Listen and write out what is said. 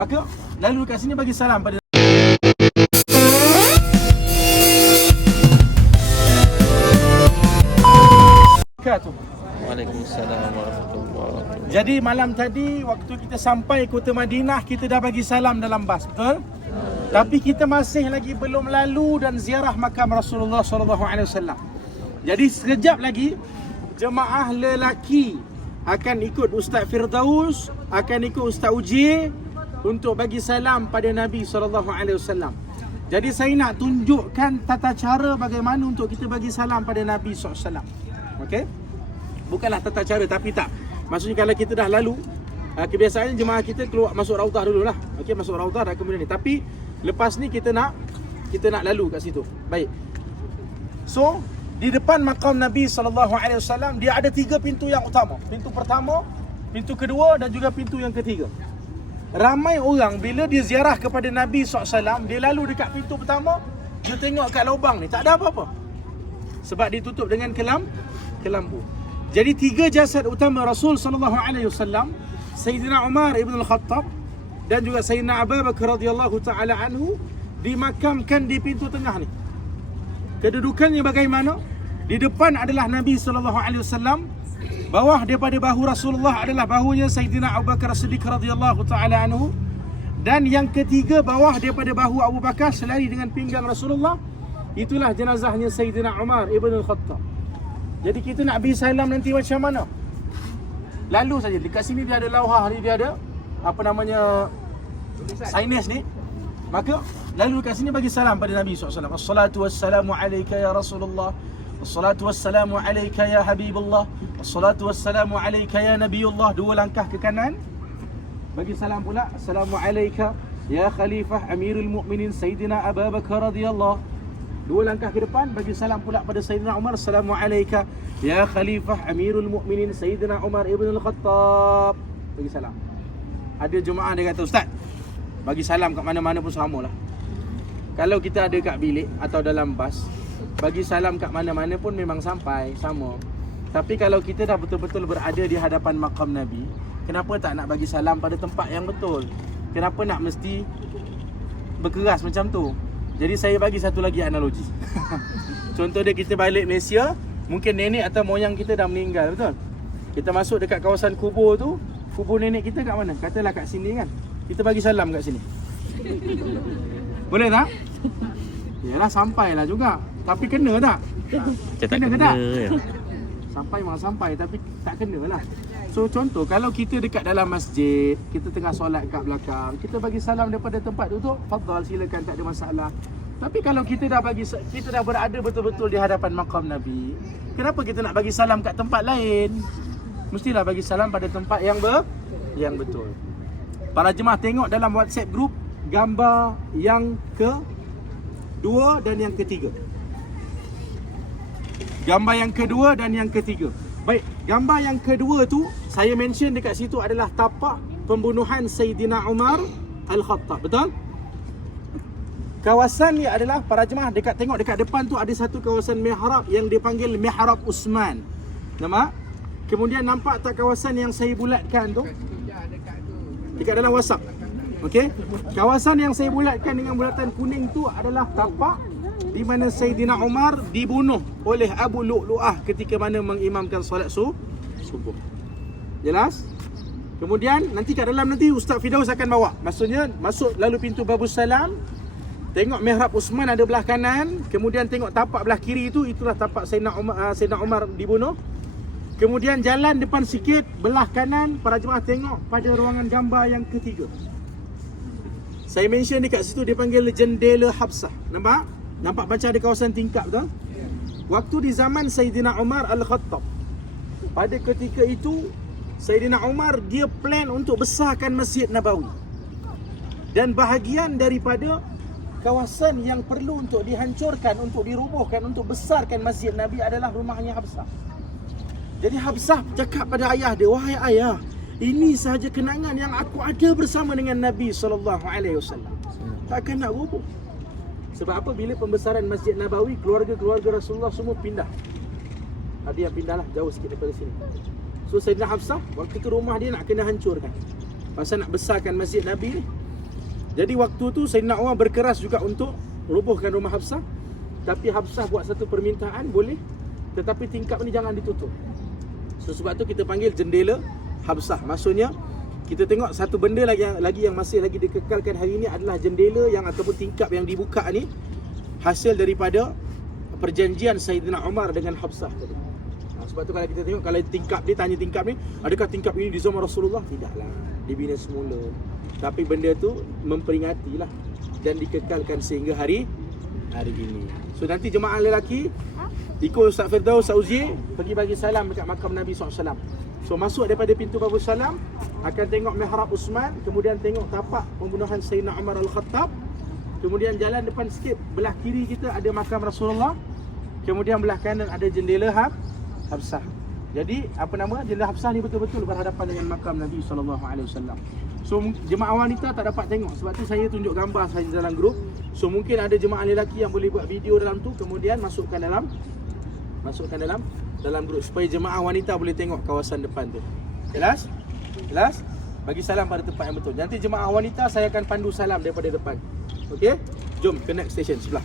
Maka lalu kat sini bagi salam pada Waalaikumsalam warahmatullahi. Jadi malam tadi waktu kita sampai kota Madinah, kita dah bagi salam dalam bas, betul? Tapi kita masih lagi belum lalu dan ziarah makam Rasulullah SAW. Jadi sekejap lagi jemaah lelaki akan ikut Ustaz Firdaus, akan ikut Ustaz Uji untuk bagi salam pada Nabi SAW. Jadi saya nak tunjukkan tata cara bagaimana untuk kita bagi salam pada Nabi SAW. Okey? Bukanlah tata cara, tapi tak. Maksudnya kalau kita dah lalu, kebiasaannya jemaah kita keluar masuk Raudah dululah. Okey, masuk Raudah dah kemudian ni. Tapi lepas ni kita nak lalu kat situ. Baik. So, di depan makam Nabi SAW dia ada 3 pintu yang utama. Pintu pertama, pintu kedua dan juga pintu yang ketiga. Ramai orang bila dia ziarah kepada Nabi SAW, dia lalu dekat pintu pertama, dia tengok kat lubang ni, tak ada apa-apa. Sebab ditutup dengan kelambu. Jadi 3 jasad utama Rasul SAW, Sayyidina Umar ibn al-Khattab dan juga Sayyidina Abu Bakar radhiyallahu ta'ala anhu, dimakamkan di pintu tengah ni. Kedudukannya bagaimana? Di depan adalah Nabi SAW, bawah daripada bahu Rasulullah adalah bahunya Sayyidina Abu Bakar Siddiq radhiyallahu ta'ala anhu, dan yang ketiga bawah daripada bahu Abu Bakar selari dengan pinggang Rasulullah, itulah jenazahnya Sayyidina Umar ibn al-Khattab. Jadi kita nak bagi salam nanti macam mana? Lalu saja, dekat sini dia ada lauhah ni, dia ada apa namanya signage ni. Maka lalu kat sini bagi salam pada Nabi SAW. Assalatu wassalamu alayka ya Rasulullah. Assalatu wassalamu alayka ya Habibullah. Assalatu wassalamu alayka ya Nabiullah. 2 langkah ke kanan. Bagi salam pula. Assalamu alayka ya Khalifah Amirul Mu'minin Sayyidina Abu Bakar radhiyallahu. 2 langkah ke depan bagi salam pula pada Sayyidina Umar. Assalamu alayka ya Khalifah Amirul Mu'minin Sayyidina Umar ibn al-Khattab. Bagi salam. Ada jemaah dia kata, Ustaz, bagi salam kat mana-mana pun sama lah. Kalau kita ada kat bilik atau dalam bas, bagi salam kat mana-mana pun memang sampai, sama. Tapi kalau kita dah betul-betul berada di hadapan makam Nabi, kenapa tak nak bagi salam pada tempat yang betul? Kenapa nak mesti berkeras macam tu? Jadi saya bagi satu lagi analogi. Contoh dia, kita balik Malaysia, mungkin nenek atau moyang kita dah meninggal, betul? Kita masuk dekat kawasan kubur tu, kubur nenek kita kat mana? Katalah kat sini kan. Kita bagi salam kat sini. Boleh tak? Yalah, sampailah juga. Tapi kena tak? Kena ke tak? ya. Sampai memang sampai, tapi tak kena lah. So contoh, kalau kita dekat dalam masjid, kita tengah solat kat belakang, kita bagi salam daripada tempat duduk, fadhal, silakan, tak ada masalah. Tapi kalau kita dah berada betul-betul di hadapan makam Nabi, kenapa kita nak bagi salam kat tempat lain? Mestilah bagi salam pada tempat yang betul. Para jemaah tengok dalam WhatsApp group gambar yang kedua dan yang ketiga. Gambar yang kedua dan yang ketiga. Baik, gambar yang kedua tu saya mention dekat situ adalah tapak pembunuhan Sayyidina Umar Al-Khattab, betul? Kawasan ni adalah, para jemaah tengok dekat depan tu ada satu kawasan mihrab yang dipanggil Mihrab Uthman. Nampak? Kemudian nampak tak kawasan yang saya bulatkan tu? Dekat dalam WhatsApp. Okey. Kawasan yang saya bulatkan dengan bulatan kuning tu adalah tapak di mana Sayyidina Umar dibunuh oleh Abu Lu'lu'ah ketika mana mengimamkan solat subuh. Jelas? Kemudian nanti kat dalam nanti Ustaz Firdaus akan bawa. Maksudnya masuk lalu pintu Babus Salam, tengok Mihrab Uthman ada belah kanan, kemudian tengok tapak belah kiri itu, itulah tapak Sayyidina Umar dibunuh. Kemudian jalan depan sikit, belah kanan, para jemaah tengok pada ruangan gambar yang ketiga. Saya mention dekat situ dia panggil Jendela Habsah. Nampak? Nampak macam ada kawasan tingkap tu. Waktu di zaman Sayyidina Umar Al-Khattab, pada ketika itu Sayyidina Umar dia plan untuk besarkan Masjid Nabawi. Dan bahagian daripada kawasan yang perlu untuk dihancurkan, untuk dirobohkan, untuk besarkan Masjid Nabi adalah rumahnya Habsah. Jadi Habsah cakap pada ayah dia, wahai ayah, ini sahaja kenangan yang aku ada bersama dengan Nabi SAW. Takkan nak roboh. Sebab apa? Bila pembesaran Masjid Nabawi, keluarga-keluarga Rasulullah semua pindah. Ada yang pindahlah jauh sikit daripada sini. So Sayyidina Hafsah, waktu tu rumah dia nak kena hancurkan. Pasal nak besarkan Masjid Nabi ni. Jadi waktu tu Sayyidina Umar berkeras juga untuk robohkan rumah Hafsah. Tapi Hafsah buat satu permintaan, boleh, tetapi tingkap ni jangan ditutup. So sebab tu kita panggil jendela Hafsah. Maksudnya kita tengok satu benda lagi yang masih lagi dikekalkan hari ini adalah jendela yang ataupun tingkap yang dibuka ni hasil daripada perjanjian Sayyidina Umar dengan Hafsah tadi. Sebab tu kalau kita tengok, kalau tingkap dia tanya tingkap ni, adakah tingkap ini di zaman Rasulullah? Tidaklah, dibina semula. Tapi benda tu memperingatilah dan dikekalkan sehingga hari ini. So nanti jemaah lelaki ikut Ustaz Firdaus Sauzi pergi bagi salam dekat makam Nabi SAW. So masuk daripada pintu Babul Salam, akan tengok mihrab Uthman, kemudian tengok tapak pembunuhan Sayyidina Umar Al-Khattab, kemudian jalan depan sikit, belah kiri kita ada makam Rasulullah, kemudian belah kanan ada jendela Hafsah. Jadi apa nama, jendela Hafsah ni betul-betul berhadapan dengan makam Nabi SAW. So jemaah wanita tak dapat tengok, sebab tu saya tunjuk gambar saya dalam grup. So mungkin ada jemaah lelaki yang boleh buat video dalam tu, kemudian masukkan dalam grup supaya jemaah wanita boleh tengok kawasan depan tu. Jelas? Jelas? Bagi salam pada tempat yang betul. Nanti jemaah wanita saya akan pandu salam daripada depan. Okey? Jom ke next station sebelah.